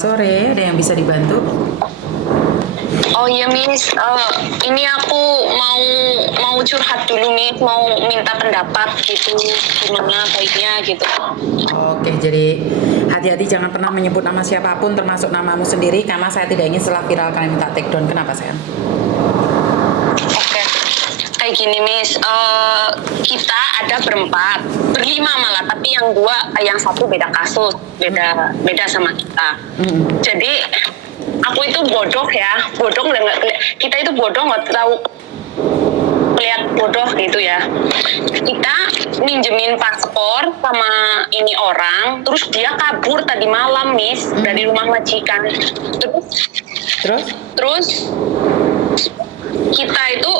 Sore, ada yang bisa dibantu? Oh iya Miss, ini aku mau curhat dulu Miss, mau minta pendapat gitu, gimana baiknya gitu. Oke, jadi hati-hati jangan pernah menyebut nama siapapun termasuk namamu sendiri karena saya tidak ingin setelah viral kalian minta take down. Kenapa sayang? Oke, kayak gini Miss, kita ada berlima malah, tapi yang satu beda kasus, beda sama kita. Jadi aku itu bodoh ya, kita itu bodoh nggak tahu lihat bodoh gitu ya. Kita minjemin paspor sama ini orang, terus dia kabur tadi malam Miss dari rumah majikan. Terus? Terus kita itu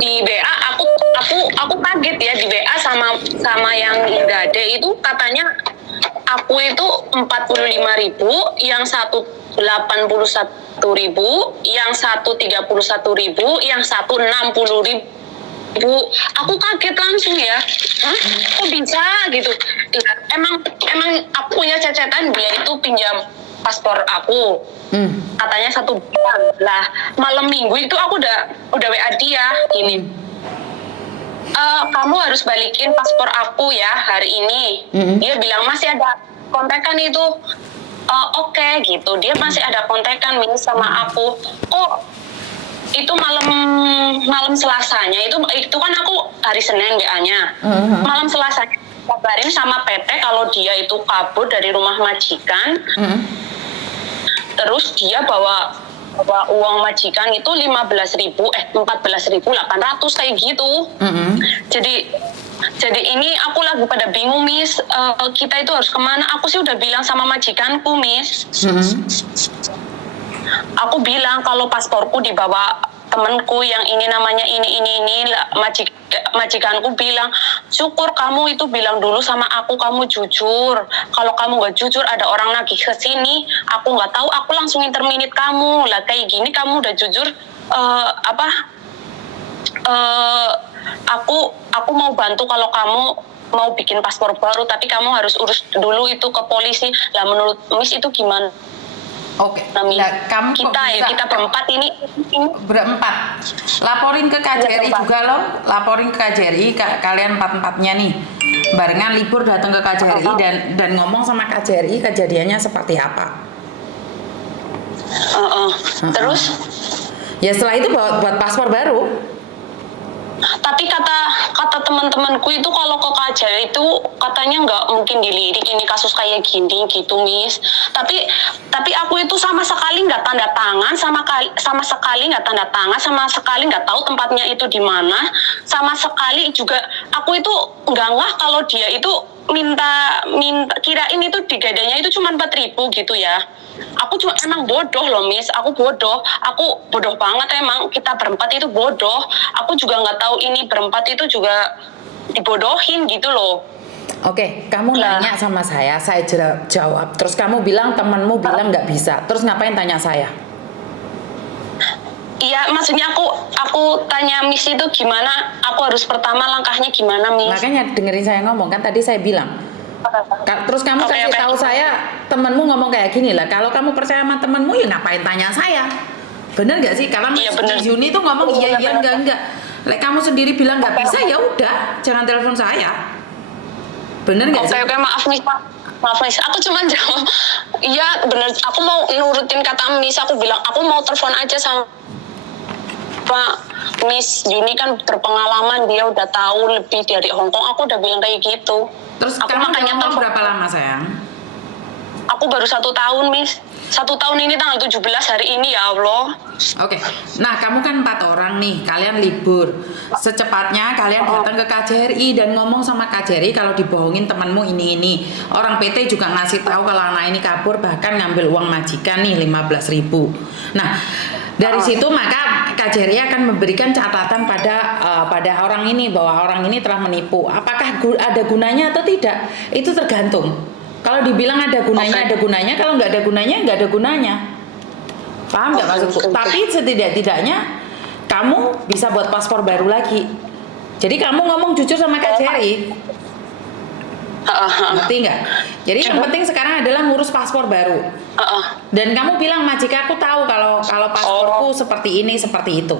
di WA, aku kaget ya, di WA sama yang Gade itu katanya aku itu 45.000, yang satu 81.000, yang satu 31.000, yang satu 60.000. Aku kaget langsung ya. Hah? Kok bisa gitu? Emang aku punya cecetan dia itu pinjam paspor aku. Katanya 1 bulan. Lah, malam Minggu itu aku udah WA dia gini. Kamu harus balikin paspor aku ya hari ini. Dia bilang masih ada kontekan itu. Oke, gitu. Dia masih ada kontekan Miss sama aku. Itu malam Selasanya itu kan aku hari Senin WA-nya. Malam Selasanya kabarin sama PT kalau dia itu kabur dari rumah majikan. Terus dia bawa uang majikan itu 14.800 kayak gitu. Jadi ini aku lagi pada bingung Miss, kita itu harus kemana? Aku sih udah bilang sama majikanku Miss. Aku bilang kalau pasporku dibawa temanku yang ini namanya ini majikanku bilang, syukur kamu itu bilang dulu sama aku, kamu jujur. Kalau kamu nggak jujur, ada orang nagih ke sini, aku nggak tahu, aku langsung interminit kamu lah. Kayak gini kamu udah jujur, aku mau bantu kalau kamu mau bikin paspor baru, tapi kamu harus urus dulu itu ke polisi lah. Menurut Miss itu gimana? Oke, nah, kamu kita berempat ini berempat laporin ke KJRI juga loh, laporin ke KJRI, kalian empat-empatnya nih barengan libur datang ke KJRI dan ngomong sama KJRI kejadiannya seperti apa. Terus ya setelah itu buat paspor baru. Tapi kata teman-temanku itu kalau ke KJRI itu katanya nggak mungkin dilirik ini kasus kayak gini gitu Miss. Tapi aku itu sama sekali nggak tanda tangan, sama sekali nggak tanda tangan, sama sekali nggak tahu tempatnya itu di mana, sama sekali juga aku itu nggak ngeh kalau dia itu minta kirain itu digadanya itu cuma 4.000 gitu ya. Aku cuma emang bodoh loh Miss, aku bodoh banget, emang kita berempat itu bodoh. Aku juga nggak tahu ini berempat itu juga dibodohin gitu loh. Oke, kamu nanya sama saya jawab. Terus kamu bilang temanmu bilang nggak bisa. Terus ngapain tanya saya? Iya, maksudnya aku tanya Miss itu gimana? Aku harus pertama langkahnya gimana Miss? Makanya dengerin saya ngomong, kan tadi saya bilang. Terus kamu kasih tahu saya temenmu ngomong kayak gini lah. Kalau kamu percaya sama temenmu ya ngapain tanya saya? Bener nggak sih? Kalau iya, Juni tuh ngomong iya enggak. Lek kamu sendiri bilang nggak bisa ya udah, jangan telepon saya. Bener nggak sih? Oke, maaf nih Pak. Maaf Miss, aku cuma jawab iya bener. Aku mau nurutin kata Miss. Aku bilang aku mau telepon aja sama Pak Miss Juni, kan berpengalaman, dia udah tahu lebih dari Hongkong. Aku udah bilang kayak gitu. Terus aku kamu makanya ngomong berapa lama sayang? Aku baru 1 tahun Miss. 1 tahun ini tanggal 17 hari ini ya Allah. Oke, nah kamu kan 4 orang nih, kalian libur. Secepatnya kalian datang ke KJRI dan ngomong sama KJRI kalau dibohongin temanmu ini. Orang PT juga ngasih tahu kalau anak ini kabur, bahkan ngambil uang majikan nih 15.000. Nah, dari situ maka KJRI akan memberikan catatan pada orang ini bahwa orang ini telah menipu. Apakah ada gunanya atau tidak? Itu tergantung. Kalau dibilang ada gunanya, ada gunanya. Kalau nggak ada gunanya, nggak ada gunanya. Paham nggak maksudku? Tapi setidak-tidaknya kamu bisa buat paspor baru lagi. Jadi kamu ngomong jujur sama KJRI. Ngerti nggak? Jadi yang penting sekarang adalah ngurus paspor baru. Heeh. Dan kamu bilang majikan aku tahu kalau pasporku seperti ini seperti itu.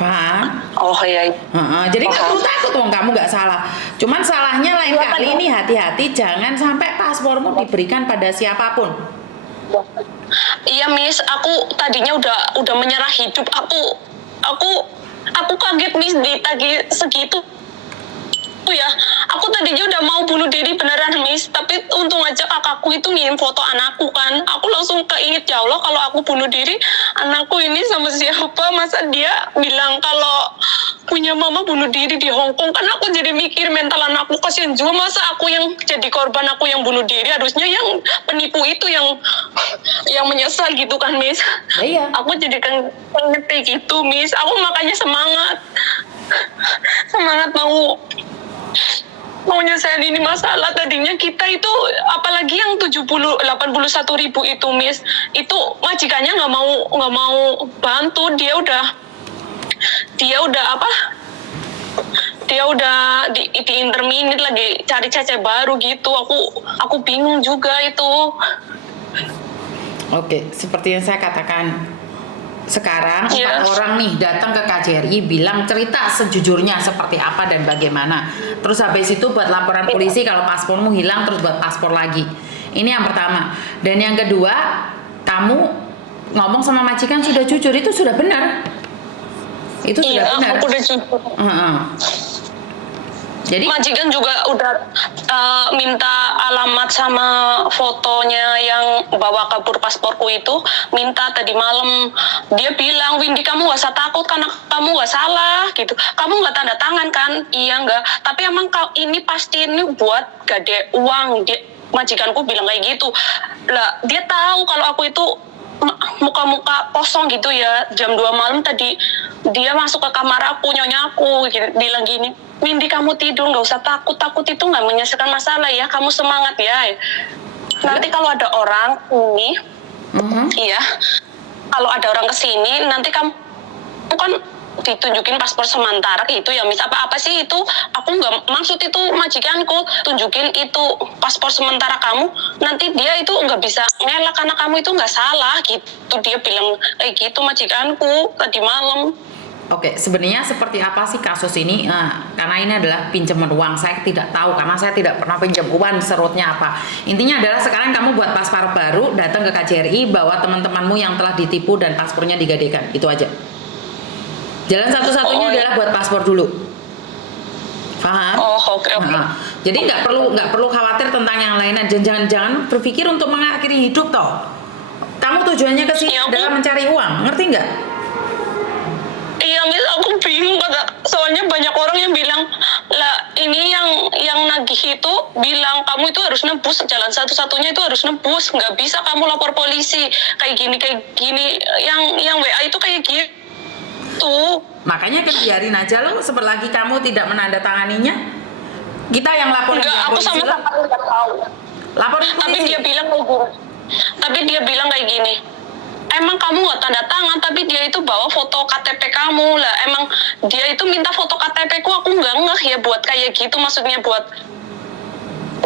Paham? Oh iya. Jadi nggak Paham. perlu takut wong kamu nggak salah. Cuman salahnya lain Iya, kali kan? ini hati-hati jangan sampai paspormu diberikan pada siapapun. Iya Miss, aku tadinya udah menyerah hidup. Aku kaget Miss ditagih segitu ya. Aku tadinya udah mau bunuh diri beneran Miss, tapi untung aja kakakku itu ngirim foto anakku kan. Aku langsung keinget, ya Allah, kalau aku bunuh diri, anakku ini sama siapa? Masa dia bilang kalau punya mama bunuh diri di Hong Kong? Kan aku jadi mikir mental anakku, kasihan juga. Masa aku yang jadi korban, aku yang bunuh diri? Harusnya yang penipu itu yang menyesal gitu kan Miss. Iya. Aku jadi kan kayak gitu Miss. Aku makanya semangat mau nyelesain ini masalah. Tadinya kita itu, apalagi yang 81.000 itu Miss, itu majikannya nggak mau bantu. Dia udah di interminit lagi cari cece baru gitu. Aku bingung juga itu. Oke, seperti yang saya katakan. Sekarang Iya. 4 orang nih datang ke KJRI bilang cerita sejujurnya seperti apa dan bagaimana. Terus habis itu buat laporan polisi kalau paspormu hilang, terus buat paspor lagi. Ini yang pertama. Dan yang kedua, kamu ngomong sama majikan sudah jujur, itu sudah benar. Itu sudah Iya, benar. aku udah jujur. Jadi Majikan juga udah minta alamat sama fotonya yang bawa kabur pasporku itu. Minta tadi malam. Dia bilang, Windy, kamu gak usah takut karena kamu gak salah gitu. Kamu gak tanda tangan kan? Iya enggak. Tapi emang ini pasti ini buat gade uang. Majikanku bilang kayak gitu. Lah, dia tahu kalau aku itu muka-muka kosong gitu ya. Jam 2 malam tadi dia masuk ke kamar aku, nyonya aku gitu, bilang gini, Windy, kamu tidur, nggak usah takut itu nggak menyelesaikan masalah ya, kamu semangat ya. Nanti kalau ada orang ini, iya, kalau ada orang kesini, nanti kamu kan ditunjukin paspor sementara itu ya Miss. Apa sih itu, aku nggak maksud itu majikanku, tunjukin itu paspor sementara kamu, nanti dia itu nggak bisa ngelak karena kamu itu nggak salah gitu. Dia bilang kayak gitu majikanku tadi malam. Oke, sebenarnya seperti apa sih kasus ini? Karena ini adalah pinjaman uang, saya tidak tahu karena saya tidak pernah pinjam uang, serutnya apa. Intinya adalah sekarang kamu buat paspor baru, datang ke KJRI, bawa teman-temanmu yang telah ditipu dan paspornya digadaikan, itu aja. Jalan satu-satunya adalah buat paspor dulu. Paham? Oh, oke. Jadi nggak perlu khawatir tentang yang lainnya. Jangan berpikir untuk mengakhiri hidup toh. Kamu tujuannya ke sini adalah mencari uang, ngerti nggak? Iya Miss, aku bingung soalnya banyak orang yang bilang, lah ini yang nagih itu bilang kamu itu harus nebus, jalan satu-satunya itu harus nebus, nggak bisa kamu lapor polisi kayak gini, yang WA itu kayak gitu. Makanya kan biarin aja loh, selagi kamu tidak menandatanganinya, kita yang laporin. Enggak, aku sama sekali nggak tahu. Laporin polisi. Tapi dia bilang kayak gini, emang kamu nggak tanda tangan, tapi dia itu bawa foto KTP kamu lah. Emang dia itu minta foto KTP ku, aku nggak ngeh ya buat kayak gitu, maksudnya buat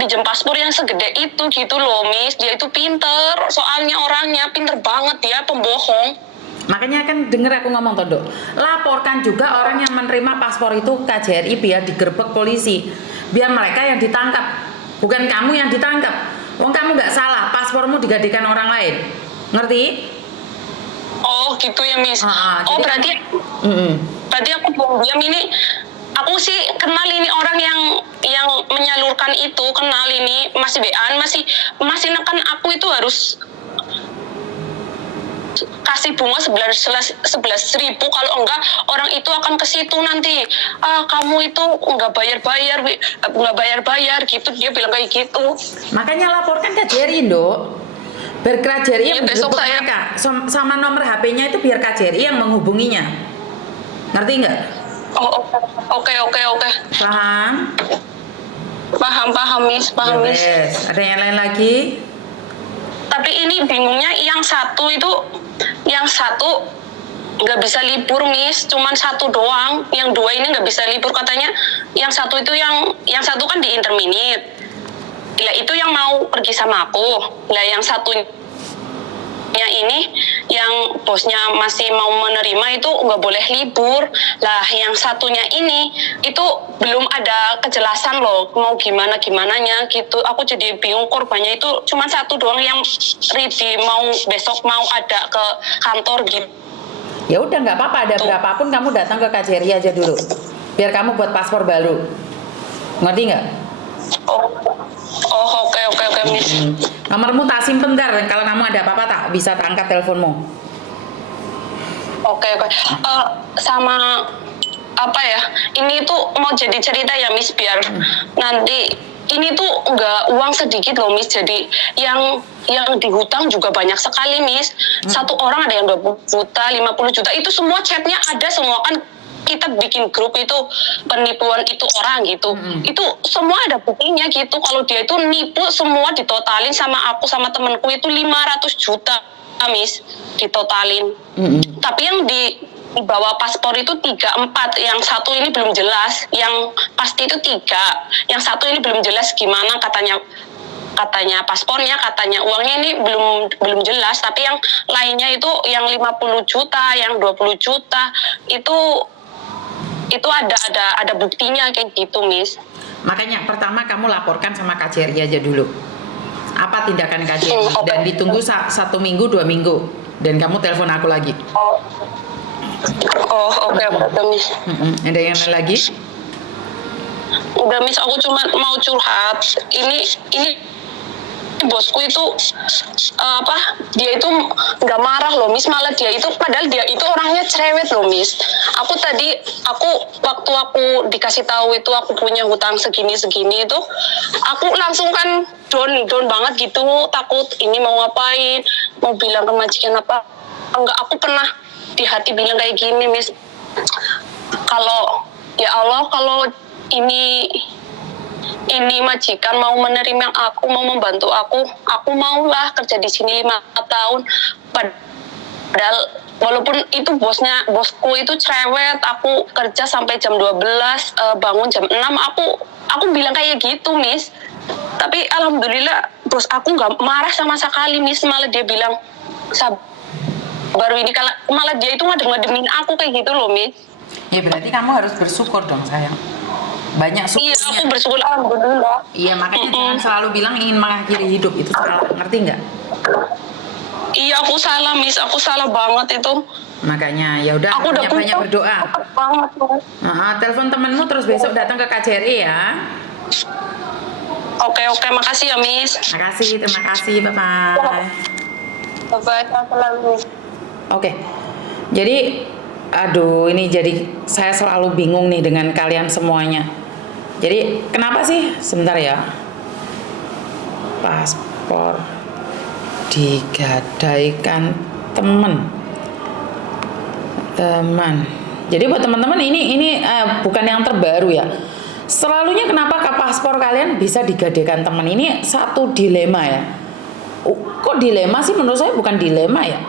pinjam paspor yang segede itu gitu loh Miss. Dia itu pinter, soalnya orangnya pinter banget, dia pembohong. Makanya kan denger aku ngomong Tondo, laporkan juga orang yang menerima paspor itu KJRI biar digerebek polisi, biar mereka yang ditangkap, bukan kamu yang ditangkap. Wong kamu nggak salah, paspormu digadaikan orang lain, ngerti? Oh gitu ya Miss. Oh berarti aku diam ini. Aku sih kenal ini orang yang menyalurkan itu, kenal ini, masih bean, masih neken aku itu harus kasih bunga 11.000, kalau enggak orang itu akan ke situ nanti. Kamu itu nggak bayar gitu, dia bilang kayak gitu. Makanya laporkan KJRI Dok, biar KJRI yang besok saya sama nomor HP-nya itu biar KJRI yang menghubunginya, ngerti nggak? Oke. Paham Miss, paham Miss. Yes. Ada yang lain lagi? Tapi ini bingungnya yang satu nggak bisa libur Miss, cuman satu doang. Yang dua ini nggak bisa libur katanya. Yang satu itu yang satu kan di interminit. Lah itu yang mau pergi sama aku. Lah yang satunya ini yang bosnya masih mau menerima itu nggak boleh libur. Lah yang satunya ini itu belum ada kejelasan loh mau gimana gimananya gitu. Aku jadi bingung, korbannya itu cuma satu doang yang ready mau besok mau ada ke kantor gitu. Ya udah nggak apa-apa, ada berapapun kamu datang ke KJRI aja dulu. Biar kamu buat paspor baru. Ngerti nggak? Oh oke Miss. Nomormu tak simpen ntar, kalau kamu ada apa-apa tak bisa tak angkat teleponmu. Oke. Sama apa ya? Ini tuh mau jadi cerita ya Miss biar nanti ini tuh nggak uang sedikit loh Miss. Jadi yang dihutang juga banyak sekali Miss. Satu orang ada yang 20 juta, 50 juta. Itu semua chatnya ada semua kan. Kita bikin grup itu penipuan itu orang gitu. Itu semua ada buktinya gitu. Kalau dia itu nipu semua ditotalin sama aku sama temenku itu 500 juta Miss ditotalin. Tapi yang di bawah paspor itu 3, 4. Yang satu ini belum jelas. Yang pasti itu 3. Yang satu ini belum jelas gimana katanya paspornya, katanya uangnya ini belum jelas. Tapi yang lainnya itu yang 50 juta, yang 20 juta itu ada buktinya kayak gitu Miss. Makanya pertama kamu laporkan sama KJRI aja dulu. Apa tindakan KJRI Okay. dan ditunggu 1 minggu 2 minggu dan kamu telepon aku lagi. Oke Miss. Ada yang lain lagi? Udah Miss, aku cuma mau curhat. Ini bosku itu dia itu nggak marah loh Miss, malah dia itu padahal dia itu orangnya cerewet loh Miss. Waktu aku dikasih tahu itu aku punya hutang segini itu, aku langsung kan down banget gitu, takut ini mau ngapain, mau bilang ke majikan apa enggak. Aku pernah di hati bilang kayak gini Miss, kalau ya Allah, kalau ini majikan mau menerima aku, mau membantu aku maulah kerja di sini 5 tahun. Padahal walaupun itu bosku itu cerewet, aku kerja sampai jam 12, bangun jam 6, aku bilang kayak gitu Miss. Tapi alhamdulillah bos aku nggak marah sama sekali Miss, malah dia bilang baru ini malah dia itu ngademin aku kayak gitu loh Miss. Ya berarti kamu harus bersyukur dong sayang. Banyak syukurnya. Iya, aku bersyukur alhamdulillah. Iya, makanya jangan selalu bilang ingin mengakhiri hidup, itu salah, ngerti nggak? Iya, aku salah Miss, aku salah banget itu. Makanya ya udah, Aku udah banyak berdoa. banget. Telepon temenmu terus besok datang ke KJRI ya. Oke, makasih ya Miss. Terima kasih, bye bye. Bye-bye, selalu Miss. Oke, jadi aduh ini jadi saya selalu bingung nih dengan kalian semuanya. Jadi kenapa sih, sebentar ya, paspor digadaikan teman. Jadi buat teman-teman ini bukan yang terbaru ya. Selalunya kenapa paspor kalian bisa digadaikan teman, ini satu dilema ya. Kok dilema sih? Menurut saya bukan dilema ya.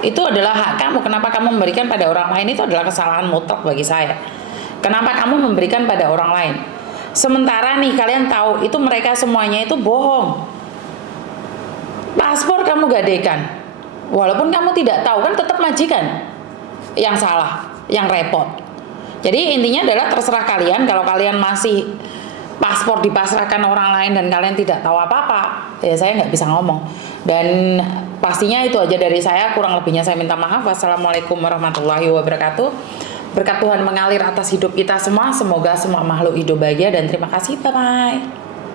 Itu adalah hak kamu. Kenapa kamu memberikan pada orang lain, itu adalah kesalahan mutlak bagi saya. Kenapa kamu memberikan pada orang lain? Sementara nih kalian tahu itu mereka semuanya itu bohong. Paspor kamu gadaikan, walaupun kamu tidak tahu, kan tetap majikan yang salah, yang repot. Jadi intinya adalah terserah kalian. Kalau kalian masih paspor dipasrahkan orang lain dan kalian tidak tahu apa-apa, ya saya nggak bisa ngomong. Dan pastinya itu aja dari saya, kurang lebihnya saya minta maaf. Wassalamualaikum warahmatullahi wabarakatuh. Berkat Tuhan mengalir atas hidup kita semua. Semoga semua makhluk hidup bahagia dan terima kasih. Bye-bye.